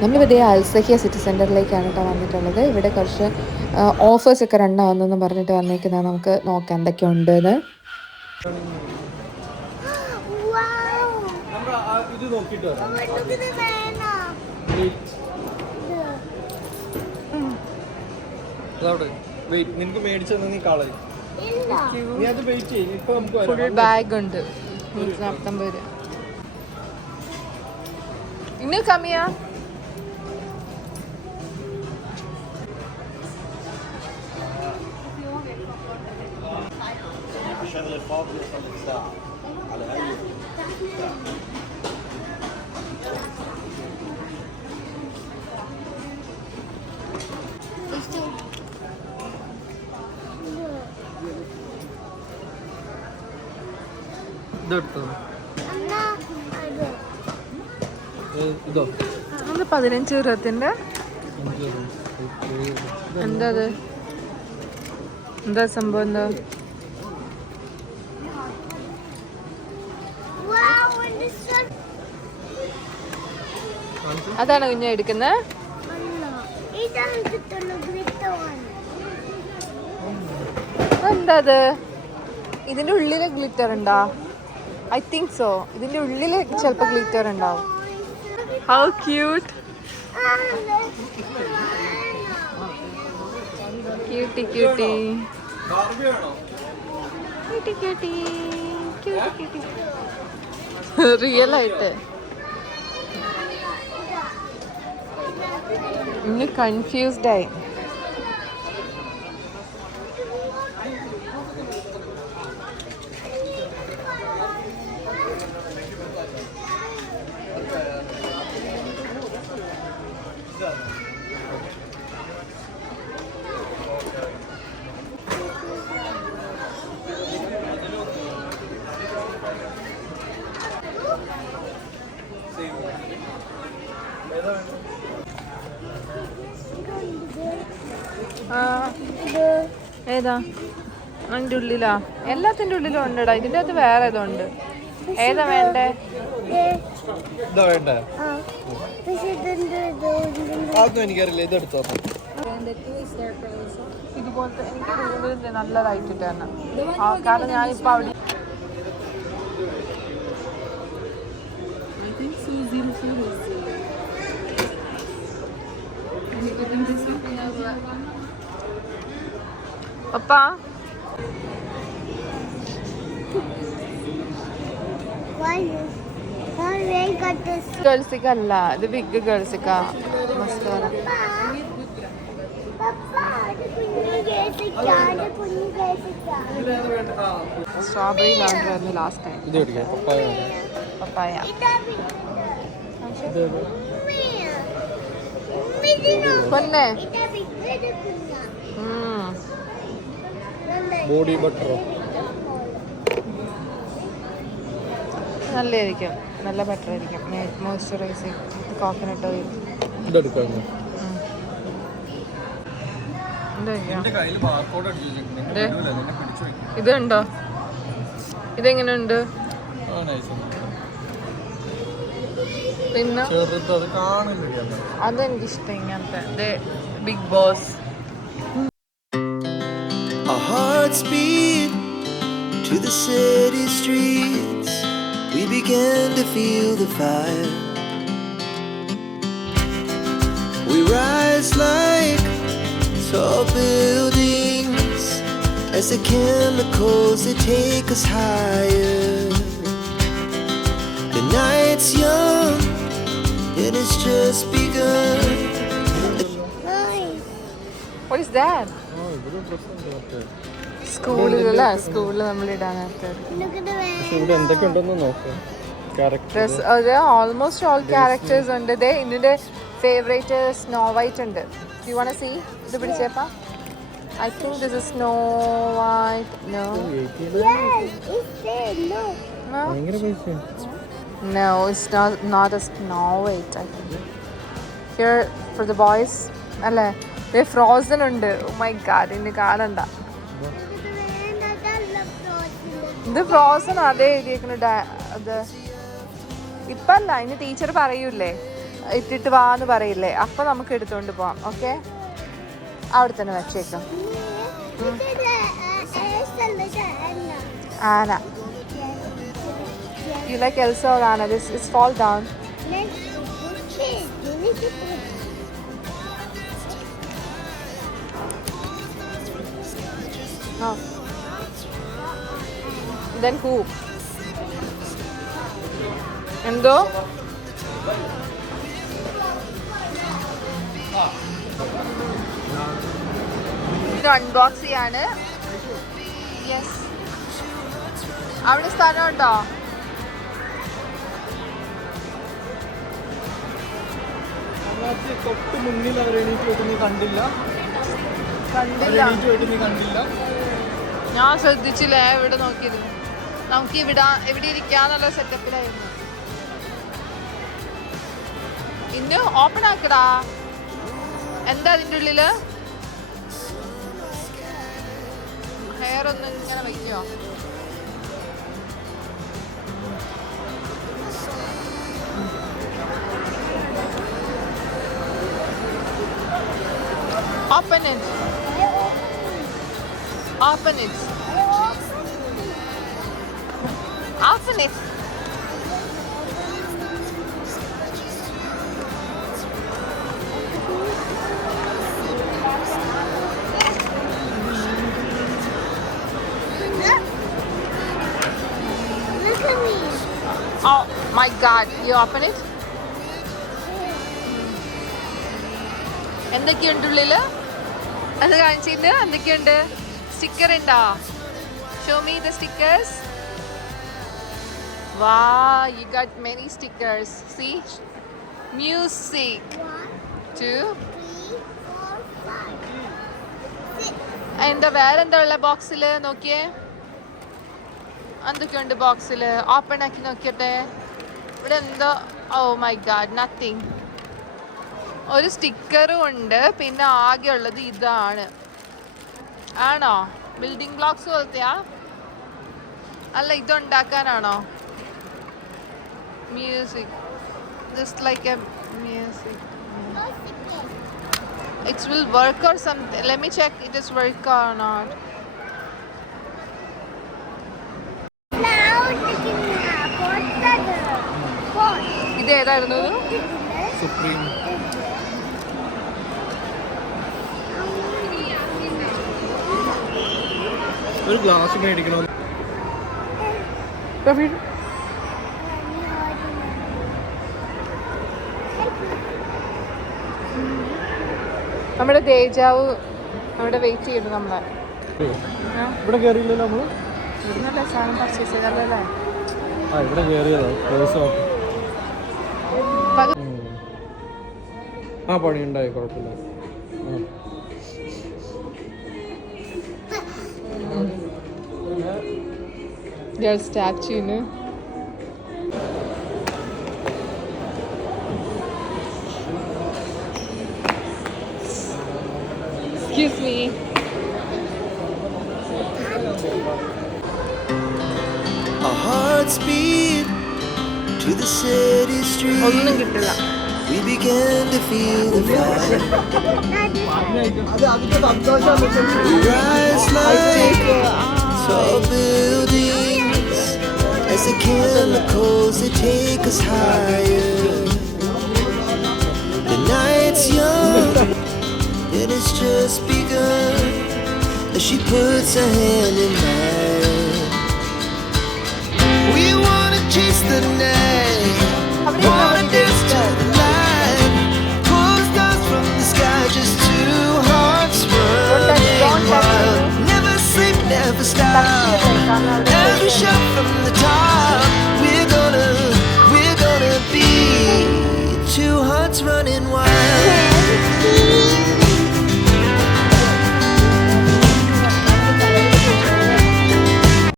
നമ്മളിപ്പോൾ ഇതേ അൽസഹിയ സിറ്റി സെൻറ്ററിലേക്കാണ് കേട്ടോ വന്നിട്ടുള്ളത്. ഇവിടെ കുറച്ച് ഓഫേഴ്സൊക്കെ രണ്ടാവുന്നെന്ന് പറഞ്ഞിട്ട് വന്നേക്കുന്നത്. നമുക്ക് നോക്കാം എന്തൊക്കെയുണ്ട് എന്ന്. ഫുൾ ബാഗ് ഉണ്ട് 140 രൂപ. ഇന്ന് കമ്മിയാ. ഇതോ 15 രൂപത്തിന്റെ എന്താ എന്താ സംഭവം? എന്താ അതാണ് കുഞ്ഞ എടുക്കുന്നത്? എന്താ അത്? ഇതിന്റെ ഉള്ളില് ഗ്ലിറ്റർ ഉണ്ടോ? I think so. ഇതിന്റെ ഉള്ളില് ചിലപ്പോ ഗ്ലിറ്റർ ഉണ്ടാവും. How cute. Cutie cutie cutie cutie cutie cutie. Real ആയിട്ട് ഇന്ന് കൺഫ്യൂസ്ഡ് ആയി. ഏതാ? അതിൻ്റെ ഉള്ളിലാ? എല്ലാത്തിൻ്റെ ഉള്ളിലും ഉണ്ടടാ. ഇതിൻ്റെ അകത്ത് വേറെ ഏതോ ഉണ്ട്. ഏതാ വേണ്ടേ? എനിക്കറിയില്ല. ഇതെടുത്തോ. ഇതുപോലത്തെ എനിക്ക് നല്ലതായിട്ടിട്ട് തന്നെ. കാരണം ഞാനിപ്പോൾ അവിടെ പപ്പാ ഗേൾസിക്കല്ല, ഇത് ബിഗ് ഗേൾസിക്കാ മസ്കാര. സ്ട്രോബെറി ലൗണ്ടർ ആയിരുന്നു ലാസ്റ്റ് ടൈം. പപ്പായ. പൊന്നെ ബോഡി ബട്ടറോ നല്ലതായിരിക്കും. നല്ല ബട്ടർ ആയിരിക്കും. Moisturising coconut oil. ഇതുണ്ടോ? ഇതെങ്ങനെയുണ്ട്? പിന്നെ അതെനിക്കിഷ്ടം ഇങ്ങനത്തെ Bigg Boss. Hearts beat to the city streets. We began to feel the fire. We rise like tall buildings as the chemicals that take us higher. The night's young and it's just begun. What is that? സ്കൂളിലല്ല, സ്കൂളിൽ നമ്മൾ ഇടാനായിട്ട് അത് almost all characters ഉണ്ട്. ഇതിന്റെ favourite Snow White ഉണ്ട്. You want to see? ഇത് പിടിച്ചേപ്പാ. I think this is Snow White. No no, it's not a Snow White. I think here for the boys അല്ലേ. ഫ്രോസൺ ഉണ്ട്. ഓ മൈ ഗാഡ്, ഇനി കാണണ്ട. ഇത് ഫ്രോസൺ അതേ എഴുതിയേക്കുന്നു. അത് ഇപ്പല്ല, ഇനി ടീച്ചർ പറയൂലേ ഇട്ടിട്ട് വാന്ന് പറയില്ലേ, അപ്പം നമുക്ക് എടുത്തുകൊണ്ട് പോവാം. ഓക്കെ, അവിടെ തന്നെ വെച്ചേക്കാം. ആന. You like Elsa or Anna? This is fall down. Oh. Then who? എന്തോ ഇത് അൺബോക്സ് ചെയ്യാണ്. യെസ്, അവിടെ സ്ഥലമുണ്ടോ? തൊട്ട് മുന്നിൽ അവർ എണീറ്റ് നീ കണ്ടില്ല. ഞാൻ ശ്രദ്ധിച്ചില്ലേ, ഇവിടെ നോക്കിയിരുന്നു. നമുക്ക് ഇവിടെ ഇരിക്കാന്നുള്ള സെറ്റപ്പിലായിരുന്നു. ഇന്ന് ഓപ്പൺ ആക്കടാ. എന്താ അതിൻ്റെ ഉള്ളില്? ഹെയർ ഒന്ന് ഇങ്ങനെ വയ്ക്കോ? Open it. Open it. Open it. Look at me. Oh my God! You open it. എന്തൊക്കെയുണ്ട് ഉള്ളില്? അത് കാണിച്ചിട്ട് എന്തൊക്കെയുണ്ട്? സ്റ്റിക്കർ ഉണ്ടോ? Show me the stickers. Wow, you got many stickers. See? Music. 1, 2, 3, 4, 5. എന്താ വേറെന്താ ഉള്ള ബോക്സില്? നോക്കിയേ, എന്തൊക്കെയുണ്ട് ബോക്സില്? ഓപ്പൺ ആക്കി നോക്കിയട്ടെ. ഇവിടെ എന്തോ. Oh my God, nothing. ഒരു സ്റ്റിക്കറും ഉണ്ട്. പിന്നെ ആകെ ഉള്ളത് ഇതാണ്. ആണോ? ബിൽഡിംഗ് ബ്ലോക്സ് പോലത്തെയാ? അല്ല, ഇതുണ്ടാക്കാനാണോ? Music. Just like a music. It will work or something. Let me check it is work or not. ഇത് ഏതായിരുന്നു? സുപ്രീം. ഒരു ഗ്ലാസ് മേടിക്കണം. നമ്മുടെ തേജാവ് അവിടെ വെയിറ്റ് ചെയ്യുന്നു നമ്മളെ. ഇവിടെ കയറിയില്ലല്ലോ നമ്മള്. ഇവിടുന്നല്ലേ സാധനം പർച്ചേസ് ചെയ്തല്ലേ? ആ, ഇവിടെ കയറിയതാ. ആ, പണി ഉണ്ടായി, കുഴപ്പമില്ല. സ്റ്റാച്യൂന് Excuse me. Our hearts beat to the city streets. ഒന്നും കിട്ടില്ല. We began to feel the fire. We rise like tall buildings as the chemicals they take us higher. The night's young and it's just begun as she puts her hand in mine. We wanna chase the night, wanna dance to the light, pull stars from the sky, just two hearts running wild. Never sleep, never stop, every shot